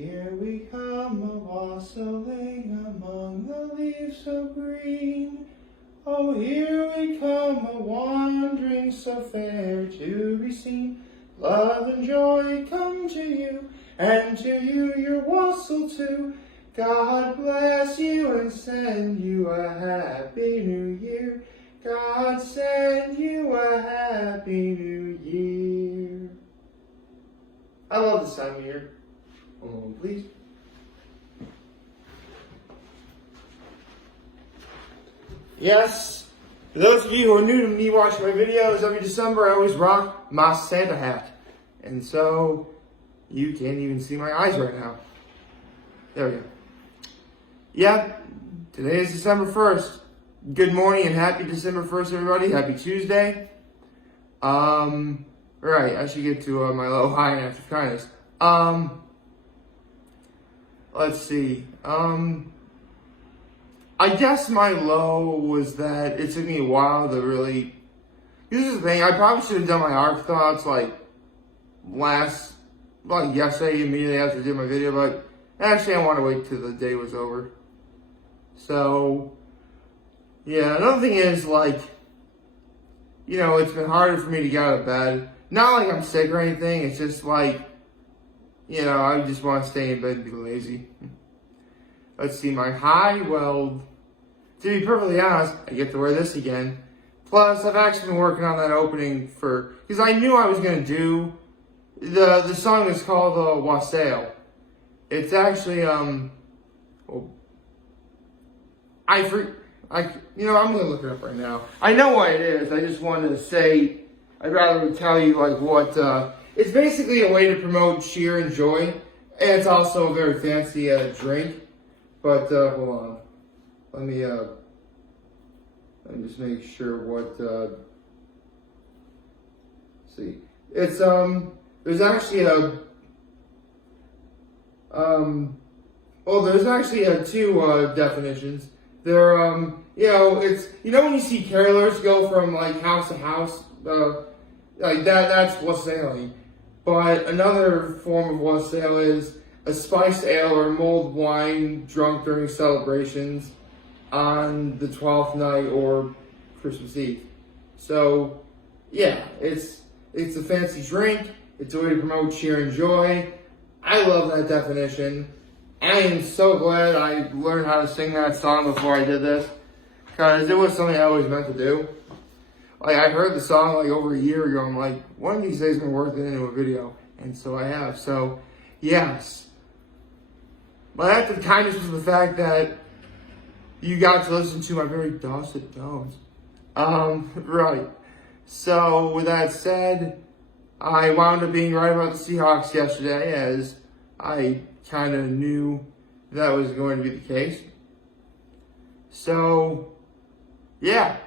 Here we come, a-wassailing among the leaves so green. Oh, here we come, a-wandering so fair to be seen. Love and joy come to you, and to you your wassail too. God bless you and send you a happy new year. God send you a happy new year. I love this time of year. One moment, please. Yes, for those of you who are new to me watching my videos, every December I always rock my Santa hat. And so, you can't even see my eyes right now. There we go. Yeah, today is December 1st. Good morning and happy December 1st, everybody. Happy Tuesday. Right, I should get to my low, high, and active kindness. Let's see. I guess my low was that it took me a while to really... This is the thing, I probably should have done my arc thoughts yesterday, immediately after I did my video, but actually I want to wait till the day was over. So, yeah, another thing is, it's been harder for me to get out of bed. Not like I'm sick or anything, it's just I just want to stay in bed and be lazy. Let's see, my high, well, to be perfectly honest, I get to wear this again. Plus, I've actually been working on that opening because I knew I was going to do, the song is called A-wassailing. It's actually, I'm going to look it up right now. I know what it is, I just wanted to say, I'd rather tell you, what, it's basically a way to promote cheer and joy, and it's also a very fancy drink. But hold on, let me just make sure what. See, it's there's actually there's actually two definitions. They're it's when you see carolers go from house to house, that's wassailing. But another form of wassail is a spiced ale or mulled wine drunk during celebrations on the 12th night or Christmas Eve. So, yeah, it's a fancy drink. It's a way to promote cheer and joy. I love that definition. I am so glad I learned how to sing that song before I did this, because it was something I always meant to do. I heard the song over a year ago. I'm like, one of these days I'm going to work it into a video. And so I have. So, yes. My act of kindness was the fact that you got to listen to my very dulcet tones. Right. So, with that said, I wound up being right about the Seahawks yesterday, as I kind of knew that was going to be the case. So, yeah.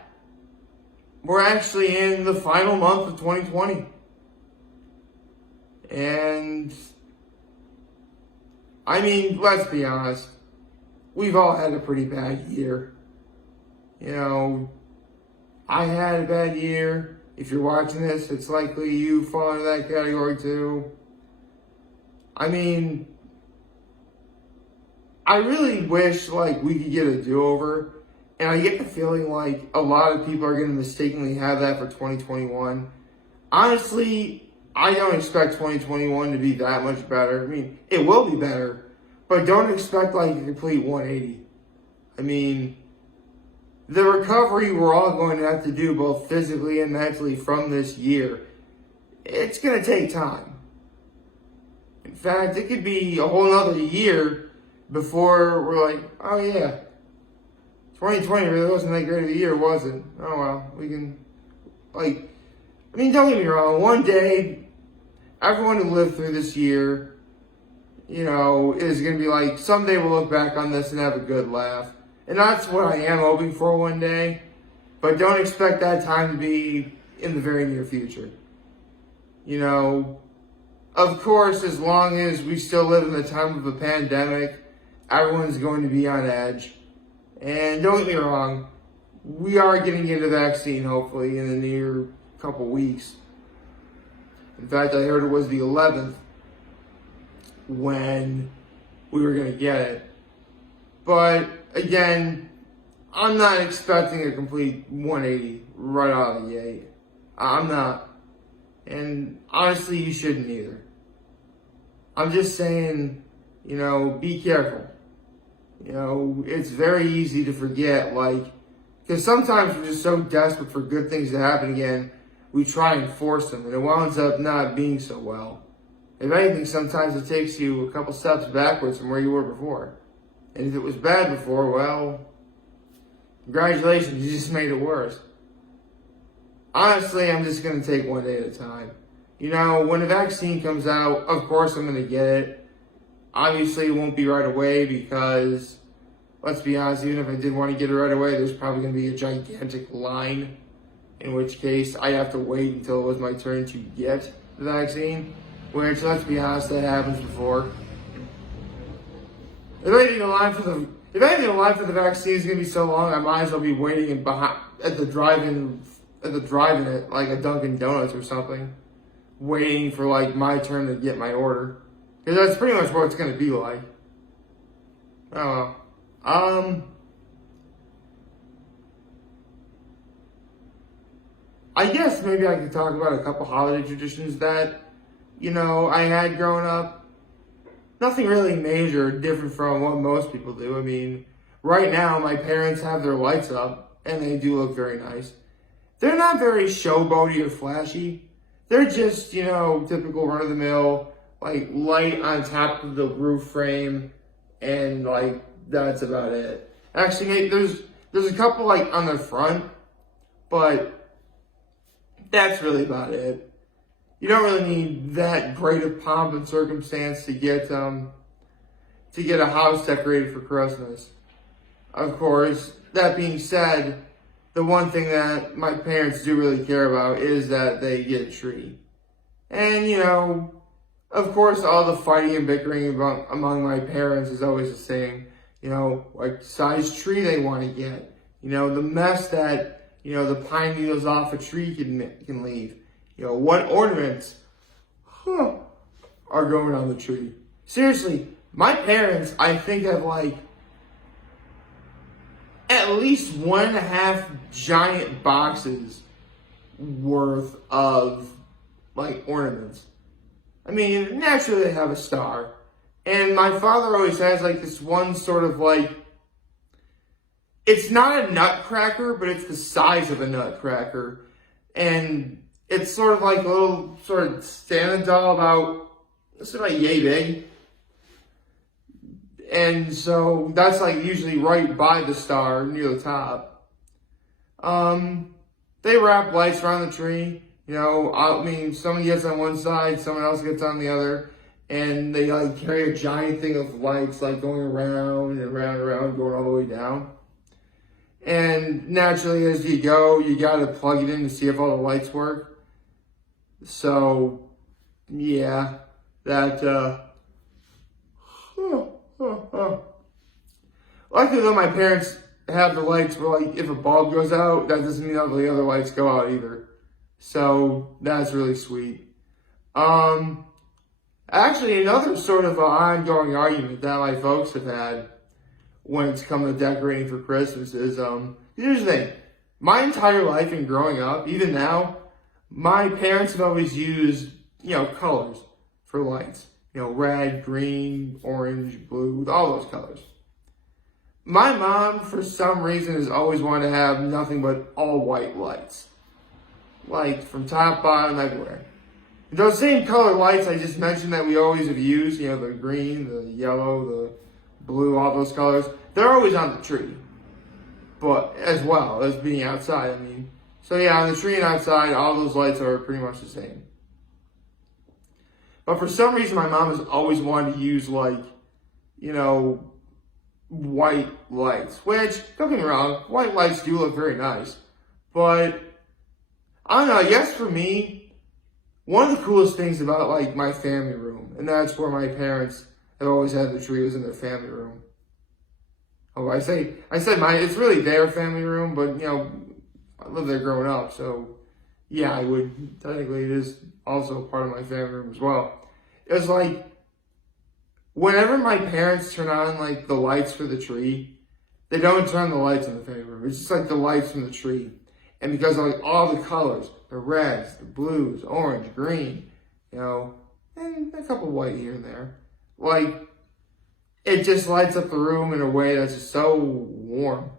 We're actually in the final month of 2020. And, let's be honest. We've all had a pretty bad year. I had a bad year. If you're watching this, it's likely you fall into that category too. I really wish, we could get a do-over. And I get the feeling a lot of people are going to mistakenly have that for 2021. Honestly, I don't expect 2021 to be that much better. It will be better, but don't expect a complete 180. The recovery we're all going to have to do both physically and mentally from this year, it's going to take time. In fact, it could be a whole other year before we're oh yeah, 2020 really wasn't that great of a year, was it? Oh well, we can, don't get me wrong, one day, everyone who lived through this year, is going to be someday we'll look back on this and have a good laugh. And that's what I am hoping for one day. But don't expect that time to be in the very near future. Of course, as long as we still live in the time of a pandemic, everyone's going to be on edge. And don't get me wrong, we are getting into the vaccine, hopefully, in the near couple weeks. In fact, I heard it was the 11th when we were going to get it. But again, I'm not expecting a complete 180 right out of the gate. I'm not. And honestly, you shouldn't either. I'm just saying, be careful. It's very easy to forget, because sometimes we're just so desperate for good things to happen again, we try and force them, and it winds up not being so well. If anything, sometimes it takes you a couple steps backwards from where you were before. And if it was bad before, well, congratulations, you just made it worse. Honestly, I'm just going to take one day at a time. When a vaccine comes out, of course I'm going to get it. Obviously, it won't be right away because, let's be honest, even if I did want to get it right away, there's probably going to be a gigantic line, in which case I have to wait until it was my turn to get the vaccine, which, let's be honest, that happens before. If I need a line for the vaccine is going to be so long, I might as well be waiting at the drive-in at like a Dunkin' Donuts or something, waiting for my turn to get my order, because that's pretty much what it's going to be like. I don't know. I guess maybe I could talk about a couple holiday traditions that I had growing up. Nothing really major, different from what most people do. I mean, right now my parents have their lights up, and they do look very nice. They're not very showboaty or flashy. They're just, typical run-of-the-mill, light on top of the roof frame, and, that's about it. Actually, there's a couple, on the front, but that's really about it. You don't really need that great of pomp and circumstance to get a house decorated for Christmas. Of course, that being said, the one thing that my parents do really care about is that they get a tree. And, of course, all the fighting and bickering among my parents is always the same. What size tree they want to get. The mess that, the pine needles off a tree can leave. What ornaments are going on the tree. Seriously, my parents, I think, have at least 1.5 giant boxes worth of ornaments. I mean, naturally they have a star. And my father always has this one sort of it's not a nutcracker, but it's the size of a nutcracker. And it's sort of a little sort of Santa doll about yay big. And so that's usually right by the star near the top. They wrap lights around the tree. Someone gets on one side, someone else gets on the other, and they carry a giant thing of lights going around and around and around, going all the way down. And naturally, as you go, you gotta plug it in to see if all the lights work. So, yeah, that, Luckily though, my parents have the lights where if a bulb goes out, that doesn't mean all the other lights go out either. So, that's really sweet. Actually, another sort of ongoing argument that my folks have had when it's come to decorating for Christmas is, here's the thing. My entire life and growing up, even now, my parents have always used, colors for lights. Red, green, orange, blue, all those colors. My mom, for some reason, has always wanted to have nothing but all white lights. From top, bottom, everywhere. Those same color lights I just mentioned that we always have used, the green, the yellow, the blue, all those colors, they're always on the tree. But as well as being outside, So yeah, on the tree and outside, all those lights are pretty much the same. But for some reason, my mom has always wanted to use white lights. Which, don't get me wrong, white lights do look very nice. But, I don't know, I guess for me, one of the coolest things about my family room, and that's where my parents have always had the tree, was in their family room. Oh, I said it's really their family room, but I lived there growing up, so yeah, technically it is also part of my family room as well. It was whenever my parents turn on like the lights for the tree, they don't turn the lights in the family room. It's just like the lights from the tree. And because of like all the colors, the reds, the blues, orange, green, and a couple white here and there, like, it just lights up the room in a way that's just so warm.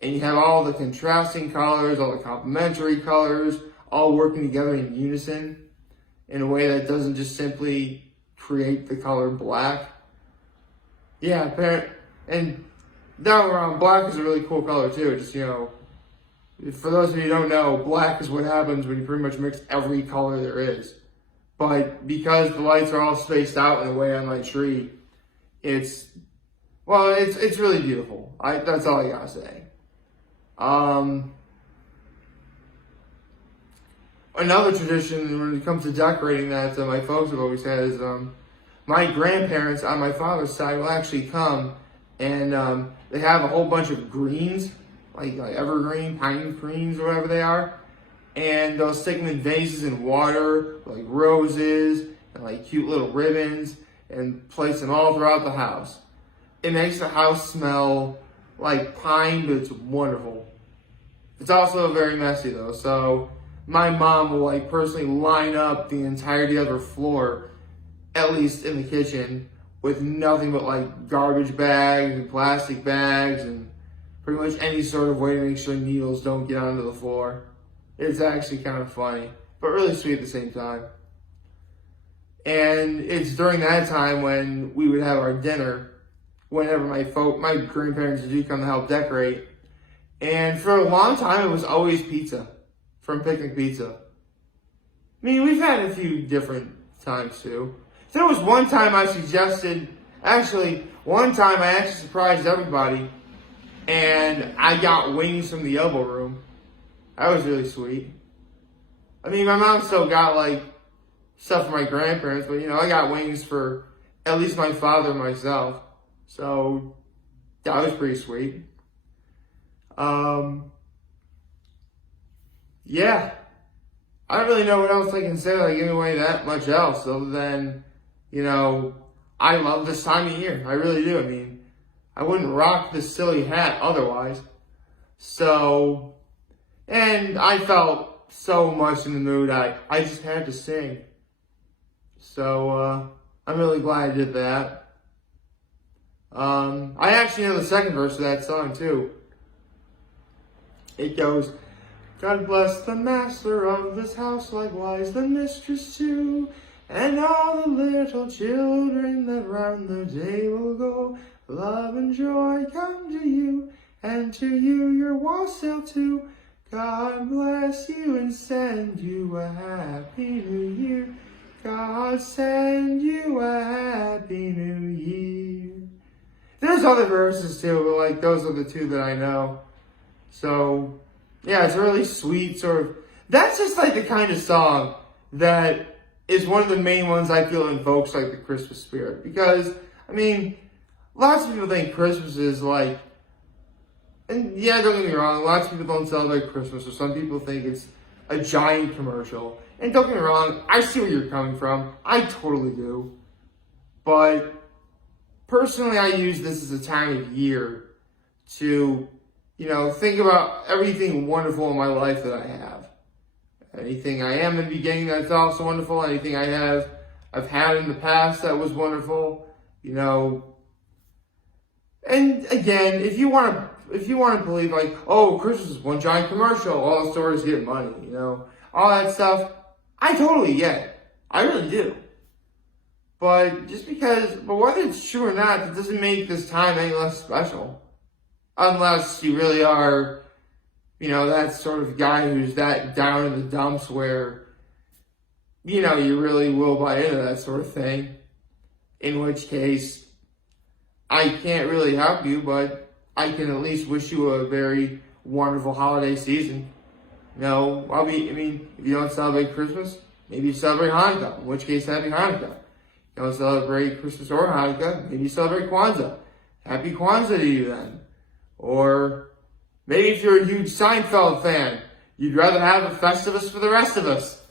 And you have all the contrasting colors, all the complementary colors, all working together in unison in a way that doesn't just simply create the color black. Yeah, and down around, black is a really cool color too. Just, for those of you who don't know, black is what happens when you pretty much mix every color there is. But because the lights are all spaced out in a way on my tree, it's really beautiful. That's all I gotta say. Another tradition when it comes to decorating that my folks have always had is my grandparents on my father's side will actually come and they have a whole bunch of greens, like evergreen, pine greens, or whatever they are, and they'll stick them in vases in water, like roses and like cute little ribbons, and place them all throughout the house. It makes the house smell like pine, but it's wonderful. It's also very messy though, so my mom will like personally line up the entirety of her floor, at least in the kitchen, with nothing but like garbage bags and plastic bags and pretty much any sort of way to make sure needles don't get onto the floor. It's actually kind of funny, but really sweet at the same time. And it's during that time when we would have our dinner, whenever my grandparents do come to help decorate. And for a long time, it was always pizza from Picnic Pizza. I mean, we've had a few different times too. There was one time I actually surprised everybody, and I got wings from the Elbow Room. That was really sweet. I mean, my mom still got like stuff for my grandparents, but I got wings for at least my father and myself. So that was pretty sweet. Yeah. I don't really know what else I can say, like, giving away that much else, other than, I love this time of year. I really do. I mean, I wouldn't rock this silly hat otherwise. So, and I felt so much in the mood, I just had to sing. So, I'm really glad I did that. I actually know the second verse of that song, too. It goes, God bless the master of this house, likewise the mistress too, and all the little children that round the table go. Love and joy come to you, and to you your wassail too. God bless you and send you a happy new year. God send you a happy new year. There's other verses too, but like those are the two that I know. So, yeah, it's a really sweet sort of, that's just like the kind of song that is one of the main ones I feel invokes like the Christmas spirit. Because, I mean, lots of people think Christmas is like, and yeah, don't get me wrong, lots of people don't celebrate Christmas, or some people think it's a giant commercial. And don't get me wrong, I see where you're coming from. I totally do. But personally, I use this as a time of year to, think about everything wonderful in my life that I have. Anything I am in the beginning that's also wonderful. Anything I've had in the past that was wonderful. And again, if you want to believe like, oh, Christmas is one giant commercial, all the stores get money, all that stuff, I totally get it. I really do. But whether it's true or not, it doesn't make this time any less special. Unless you really are, that sort of guy who's that down in the dumps where, you really will buy into that sort of thing. In which case, I can't really help you, but I can at least wish you a very wonderful holiday season. If you don't celebrate Christmas, maybe you celebrate Hanukkah, in which case, happy Hanukkah. You don't celebrate Christmas or Hanukkah, maybe you celebrate Kwanzaa. Happy Kwanzaa to you then. Or maybe if you're a huge Seinfeld fan, you'd rather have a Festivus for the rest of us.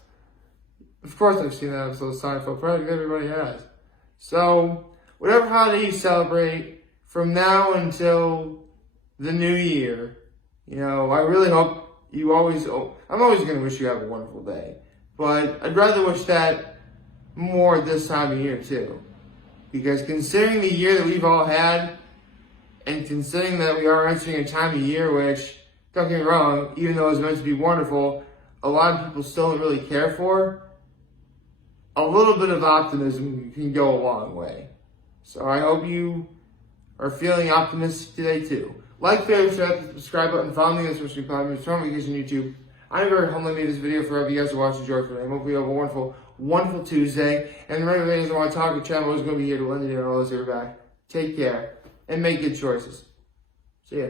Of course I've seen that episode of Seinfeld, probably everybody has. So, whatever holiday you celebrate, from now until the new year, I really hope I'm always going to wish you have a wonderful day. But I'd rather wish that more this time of year too. Because considering the year that we've all had, and considering that we are entering a time of year which, don't get me wrong, even though it's meant to be wonderful, a lot of people still don't really care for, a little bit of optimism can go a long way. So I hope you are feeling optimistic today too. Like, favorite, share, hit the subscribe button, follow me on social media platforms, turn on notifications on YouTube. I'm very humbly made this video for you guys to watch and enjoy today. I hope you have a wonderful, wonderful Tuesday. And remember, if you want to talk, the channel is going to be here to lend you and all this everybody. Take care and make good choices. See ya.